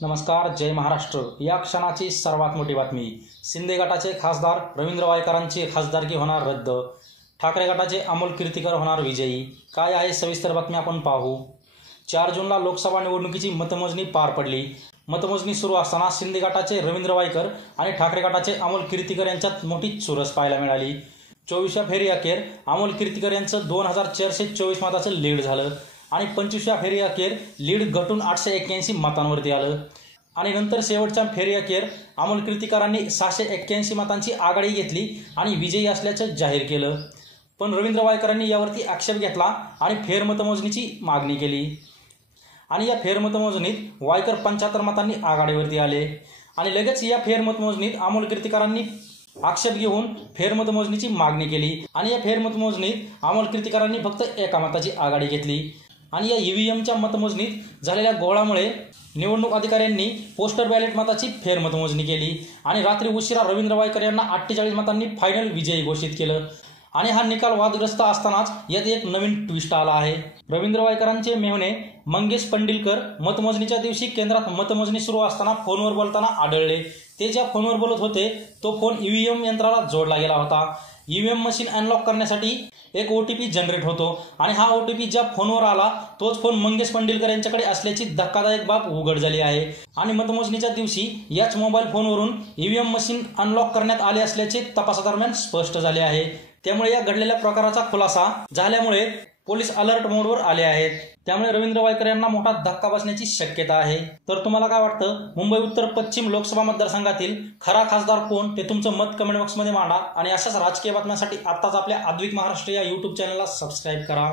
नमस्कार, जय महाराष्ट्र। या क्षणाची सर्वात मोठी बातमी। शिंदे गटाचे खासदार रवींद्र वायकरांची खासदारकी होणार रद्द। ठाकरे गटाचे अमोल कीर्तीकर होणार विजयी। काय आहे सविस्तर बातमी आपण पाहू। 4 जूनला लोकसभा निवडणुकीची मतमोजणी पार पडली। मतमोजणी सुरू असताना शिंदे गटाचे रवींद्र वायकर आणि ठाकरे गटाचे अमोल कीर्तीकर यांच्यात मोठी चुरस पाहायला मिळाली। 24व्या फेरी अखेर अमोल कीर्तीकर यांचं 2424 मताचं लीड झालं आणि 25व्या फेरी अखेर लीड घटून 881 मतांवरती आलं आणि नंतर शेवटच्या फेरी अखेर अमोल कीर्तीकरांनी 681 मतांची आघाडी घेतली आणि विजयी असल्याचं जाहीर केलं। पण रवींद्र वायकरांनी यावरती आक्षेप घेतला आणि फेरमतमोजणीची मागणी केली आणि या फेरमतमोजणीत वायकर 75 मतांनी आघाडीवरती आले आणि लगेच या फेरमतमोजणीत अमोल कीर्तीकरांनी आक्षेप घेऊन फेरमतमोजणीची मागणी केली आणि या फेरमतमोजणीत अमोल कीर्तीकरांनी फक्त 1 मताची आघाडी घेतली आणि या ईव्हीएमच्या मतमोजणीत झालेल्या गोळामुळे निवडणूक अधिकाऱ्यांनी पोस्टर बॅलेट मताची फेरमतमोजणी केली आणि रात्री उशिरा रवींद्र वायकर यांना 48 मतांनी फायनल विजयी घोषित केलं आणि हा निकाल वादग्रस्त असतानाच यात एक नवीन ट्विस्ट आला आहे। रवींद्र वायकरांचे मेव्हणे मंगेश पंडिलकर मतमोजणीच्या दिवशी केंद्रात मतमोजणी सुरू असताना फोनवर बोलताना आढळले। ते ज्या फोनवर बोलत होते तो फोन ईव्हीएम यंत्राला जोडला गेला होता। ईव्हीएम मशीन अनलॉक करण्यासाठी एक ओटीपी जनरेट होतो आणि हा ओटीपी ज्या फोनवर आला तोच फोन मंगेश पंडिलकर यांच्याकडे असल्याची धक्कादायक बाब उघड झाली आहे आणि मतमोजणीच्या दिवशी याच मोबाईल फोनवरून ईव्हीएम मशीन अनलॉक करण्यात आले असल्याचे तपासादरम्यान स्पष्ट झाले आहे। त्यामुळे या घडलेल्या प्रकाराचा खुलासा झाल्यामुळे पोलीस अलर्ट मोडवर आले आहेत। त्यामुळे रवींद्र वायकर यांना मोठा धक्का बसण्याची शक्यता आहे। तर तुम्हाला काय वाटतं, मुंबई उत्तर पश्चिम लोकसभा मतदारसंघातील खरा खासदार कोण ते तुमचं मत कमेंट बॉक्समध्ये मांडा आणि अशाच राजकीय बातम्यांसाठी आत्ताच आपल्या अद्विक महाराष्ट्र या YouTube चॅनलला सबस्क्राईब करा।